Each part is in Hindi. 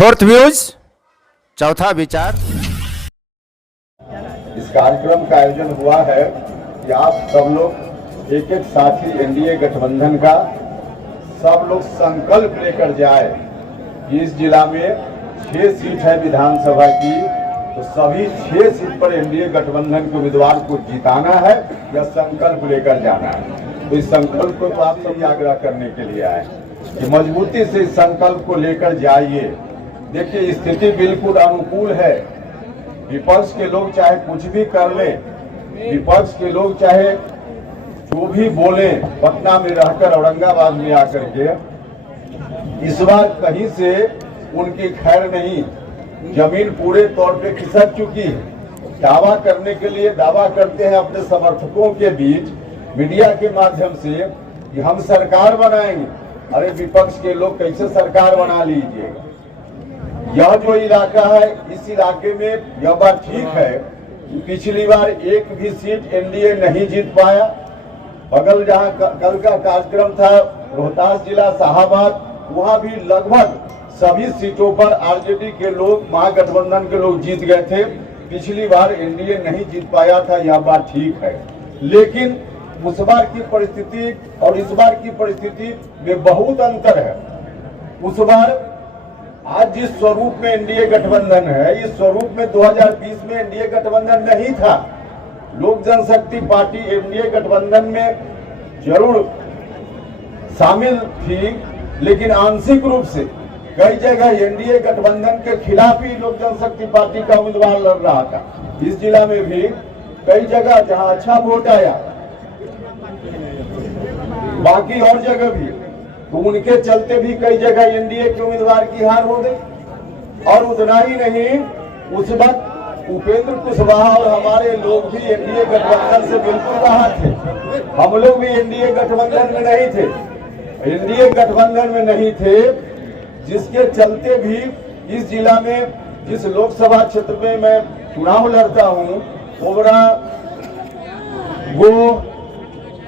फोर्थ व्यूज, चौथा विचार। इस कार्यक्रम का आयोजन हुआ है कि आप सब लोग एक एक साथी एनडीए गठबंधन का सब लोग संकल्प लेकर जाए। इस जिला में 6 सीट है विधानसभा की, तो सभी 6 सीट पर एनडीए गठबंधन के उम्मीदवार को जिताना है या संकल्प लेकर जाना है। तो इस संकल्प को तो आप सभी आग्रह करने के लिए आए कि मजबूती से इस संकल्प को लेकर जाइए। देखिए, स्थिति बिल्कुल अनुकूल है। विपक्ष के लोग चाहे कुछ भी कर ले, विपक्ष के लोग चाहे जो भी बोले, पटना में रहकर औरंगाबाद में आकर के, इस बार कहीं से उनकी खैर नहीं। जमीन पूरे तौर पे खिसक चुकी है। दावा करने के लिए दावा करते हैं अपने समर्थकों के बीच मीडिया के माध्यम से कि हम सरकार बनाएंगे। अरे विपक्ष के लोग कैसे सरकार बना लीजिएगा। यह जो इलाका है, इस इलाके में यह बात ठीक है, पिछली बार एक भी सीट एनडीए नहीं जीत पाया। बगल जहां कल का कार्यक्रम था, रोहतास जिला शाहाबाद, वहां भी लगभग सभी सीटों पर आरजेडी के लोग, महागठबंधन के लोग जीत गए थे। पिछली बार एनडीए नहीं जीत पाया था, यह बात ठीक है। लेकिन उस बार की परिस्थिति और इस बार की परिस्थिति में बहुत अंतर है। उस बार आज जिस स्वरूप में एनडीए गठबंधन है, इस स्वरूप में 2020 में एनडीए गठबंधन नहीं था। लोक जनशक्ति पार्टी एनडीए गठबंधन में जरूर शामिल थी, लेकिन आंशिक रूप से कई जगह एनडीए गठबंधन के खिलाफ ही लोक जनशक्ति पार्टी का उम्मीदवार लड़ रहा था। इस जिला में भी कई जगह जहां अच्छा वोट आया, बाकी और जगह भी, तो उनके चलते भी कई जगह एनडीए के उम्मीदवार की हार हो गई। और उतना ही नहीं, उस वक्त उपेंद्र कुशवाहा और हमारे लोग भी एनडीए गठबंधन से बिल्कुल बाहर थे। हम लोग भी एनडीए गठबंधन में नहीं थे, एनडीए गठबंधन में नहीं थे, जिसके चलते भी इस जिला में, जिस लोकसभा क्षेत्र में मैं चुनाव लड़ता हूँ, ओबरा, गो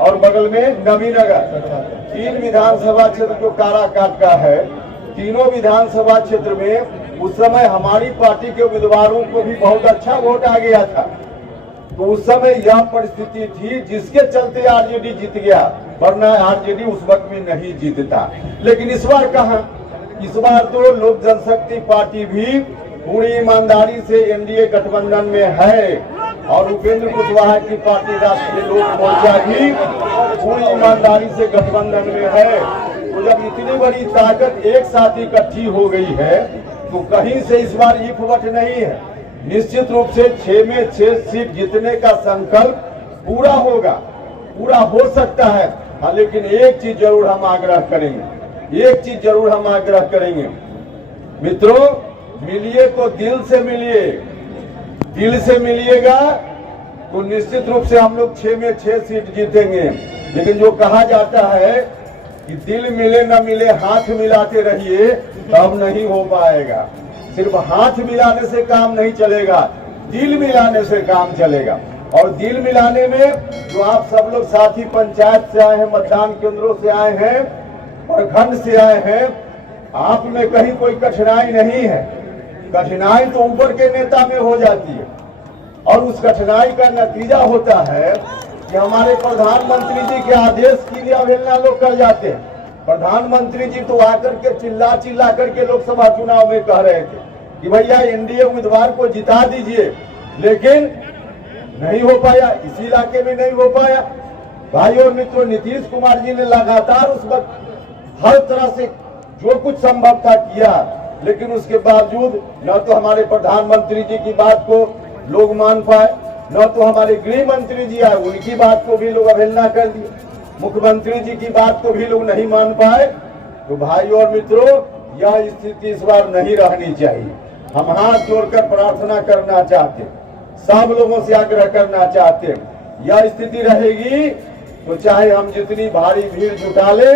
और बगल में नवीनगर, 3 विधानसभा क्षेत्र जो काराकाट का है, तीनों विधानसभा क्षेत्र में उस समय हमारी पार्टी के उम्मीदवारों को भी बहुत अच्छा वोट आ गया था। तो उस समय यह परिस्थिति थी जिसके चलते आरजेडी जीत गया, वरना आरजेडी उस वक्त में नहीं जीतता। लेकिन इस बार कहां, इस बार तो लोक जनशक्ति पार्टी भी पूरी ईमानदारी से एनडीए गठबंधन में है और उपेंद्र कुशवाहा की पार्टी राष्ट्रीय लोक मोर्चा भी पूरी ईमानदारी से गठबंधन में है। तो जब इतनी बड़ी ताकत एक साथ इकट्ठी हो गई है, तो कहीं से इस बार इकवट नहीं है। निश्चित रूप से 6 में 6 सीट जीतने का संकल्प पूरा होगा, पूरा हो सकता है। हाँ, लेकिन एक चीज जरूर हम आग्रह करेंगे, एक चीज जरूर हम आग्रह करेंगे, मित्रों, मिलिए तो दिल से मिलिए। दिल से मिलिएगा तो निश्चित रूप से हम लोग 6 में 6 सीट जीतेंगे। लेकिन जो कहा जाता है कि दिल मिले न मिले हाथ मिलाते रहिए, तब नहीं हो पाएगा। सिर्फ हाथ मिलाने से काम नहीं चलेगा, दिल मिलाने से काम चलेगा। और दिल मिलाने में जो आप सब लोग साथी पंचायत से आए हैं, मतदान केंद्रों से आए हैं, प्रखंड से आए हैं, आप में कहीं कोई कठिनाई नहीं है। कठिनाई तो ऊपर के नेता में हो जाती है, और उस कठिनाई का नतीजा होता है कि हमारे प्रधानमंत्री जी के आदेश की भी अवहेलना लोग कर जाते हैं। प्रधानमंत्री जी तो आकर के चिल्ला चिल्ला करके लोकसभा चुनाव में कह रहे थे कि भैया एनडीए उम्मीदवार को जिता दीजिए, लेकिन नहीं हो पाया, इसी इलाके में नहीं हो पाया। भाई और मित्रों, नीतीश कुमार जी ने लगातार उस वक्त हर तरह से जो कुछ संभव था किया, लेकिन उसके बावजूद न तो हमारे प्रधानमंत्री जी की बात को लोग मान पाए, न तो हमारे गृह मंत्री जी आए, उनकी बात को भी लोग अवहेलना कर दिए, मुख्यमंत्री जी की बात को भी लोग नहीं मान पाए। तो भाई और मित्रों, यह स्थिति इस बार नहीं रहनी चाहिए। हम हाथ जोड़कर प्रार्थना करना चाहते, सब लोगों से आग्रह करना चाहते, यह स्थिति रहेगी तो चाहे हम जितनी भारी भीड़ जुटा ले,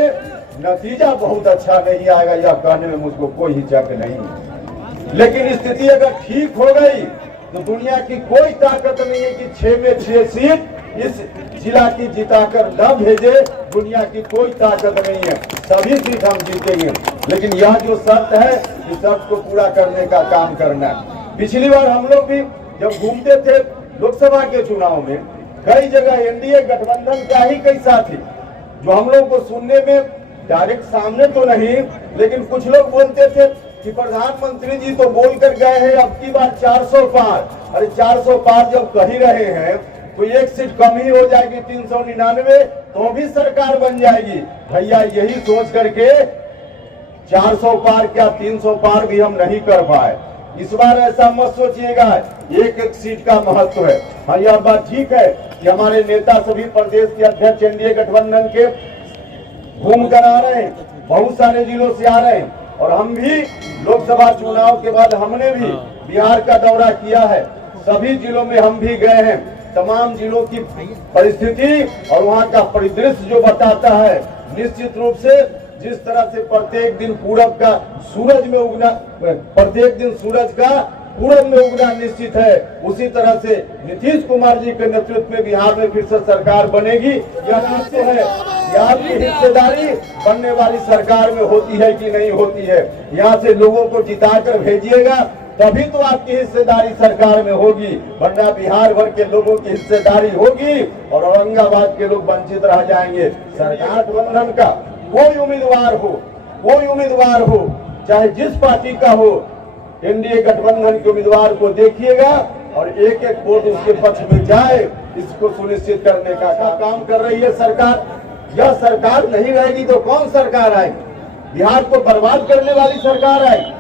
नतीजा बहुत अच्छा नहीं आएगा, यह कहने में मुझको कोई हिचक नहीं। लेकिन स्थिति अगर ठीक हो गई तो दुनिया की कोई ताकत नहीं है कि 6 में 6 सीट इस जिला की जिताकर न भेजे। दुनिया की कोई ताकत नहीं है, सभी सीट हम जीतेंगे। लेकिन यह जो शर्त है इस शर्त को पूरा करने का काम करना है। पिछली बार हम लोग भी जब घूमते थे लोकसभा के चुनाव में, कई जगह एनडीए गठबंधन का ही कई साथी जो हम लोग को सुनने में डायरेक्ट सामने तो नहीं, लेकिन कुछ लोग बोलते थे कि प्रधानमंत्री जी तो बोल कर गए हैं अब की बार 400 पार। अरे 400 पार जब कह ही रहे हैं तो एक सीट कम ही हो जाएगी 399, तो भी सरकार बन जाएगी। भैया यही सोच करके 400 पार क्या 300 पार भी हम नहीं कर पाए। इस बार ऐसा मत सोचिएगा एक एक सीट का महत्व है। हाँ, यह बात ठीक है कि हमारे नेता सभी प्रदेश के अध्यक्ष एनडीए गठबंधन के घूम कर आ रहे हैं, बहुत सारे जिलों से आ रहे हैं, और हम भी लोकसभा चुनाव के बाद हमने भी बिहार का दौरा किया है। सभी जिलों में हम भी गए हैं। तमाम जिलों की परिस्थिति और वहाँ का परिदृश्य जो बताता है, निश्चित रूप से जिस तरह से प्रत्येक दिन पूरब का सूरज में उगना, प्रत्येक दिन सूरज का पूरब में उगना निश्चित है, उसी तरह से नीतीश कुमार जी के नेतृत्व में बिहार में फिर से सरकार बनेगी। यह निश्चित है। आपकी हिस्सेदारी बनने वाली सरकार में होती है कि नहीं होती है, यहाँ से लोगों को जिताकर भेजिएगा, तभी तो आपकी हिस्सेदारी सरकार में होगी, वरना बिहार भर के लोगों की हिस्सेदारी होगी और औरंगाबाद के लोग वंचित रह जाएंगे। सरकार गठबंधन का कोई उम्मीदवार हो, चाहे जिस पार्टी का हो, एनडीए गठबंधन के उम्मीदवार को देखिएगा और एक एक वोट उसके पक्ष में जाए, इसको सुनिश्चित करने का काम कर रही है सरकार। यह सरकार नहीं रहेगी तो कौन सरकार आएगी? बिहार को बर्बाद करने वाली सरकार आएगी।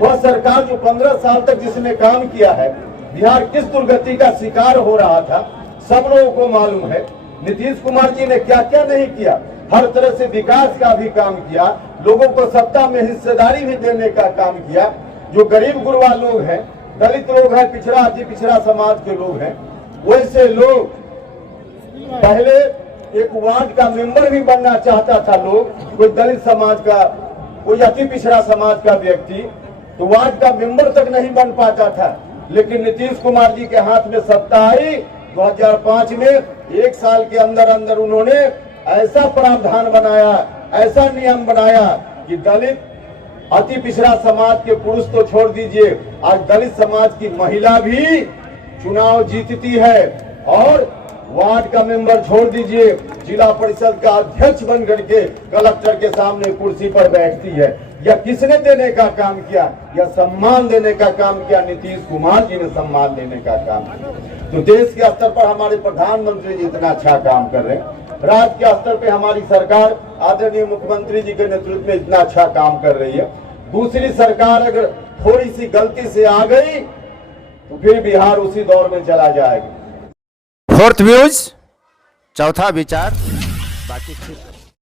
वह सरकार जो 15 साल तक जिसने काम किया है, बिहार किस दुर्गति का शिकार हो रहा था सब लोगों को मालूम है। नीतीश कुमार जी ने क्या क्या नहीं किया, हर तरह से विकास का भी काम किया, लोगों को सत्ता में हिस्सेदारी भी देने का काम किया। जो गरीब गुरबा लोग हैं, दलित लोग हैं, पिछड़ा अति पिछड़ा समाज के लोग हैं, वैसे लोग पहले एक वार्ड का मेंबर भी बनना चाहता था लोग, कोई दलित समाज का, कोई अति पिछड़ा समाज का व्यक्ति तो वार्ड का मेंबर तक नहीं बन पाता था। लेकिन नीतीश कुमार जी के हाथ में सत्ता आई 2005 में, एक साल के अंदर अंदर उन्होंने ऐसा प्रावधान बनाया, ऐसा नियम बनाया कि दलित अति पिछड़ा समाज के पुरुष तो छोड़ दीजिए, आज दलित समाज की महिला भी चुनाव जीतती है और वार्ड का मेंबर छोड़ दीजिए, जिला परिषद का अध्यक्ष बन करके कलेक्टर के सामने कुर्सी पर बैठती है। यह किसने देने का काम किया? यह सम्मान देने का काम किया, नीतीश कुमार जी ने सम्मान देने का काम किया। तो देश के स्तर पर हमारे प्रधानमंत्री जी इतना अच्छा काम कर रहे हैं, राज्य के स्तर पे हमारी सरकार आदरणीय मुख्यमंत्री जी के नेतृत्व में इतना अच्छा काम कर रही है। दूसरी सरकार अगर थोड़ी सी गलती से आ गई तो फिर बिहार उसी दौर में चला जाएगा। फोर्थ व्यूज, चौथा विचार, बाकी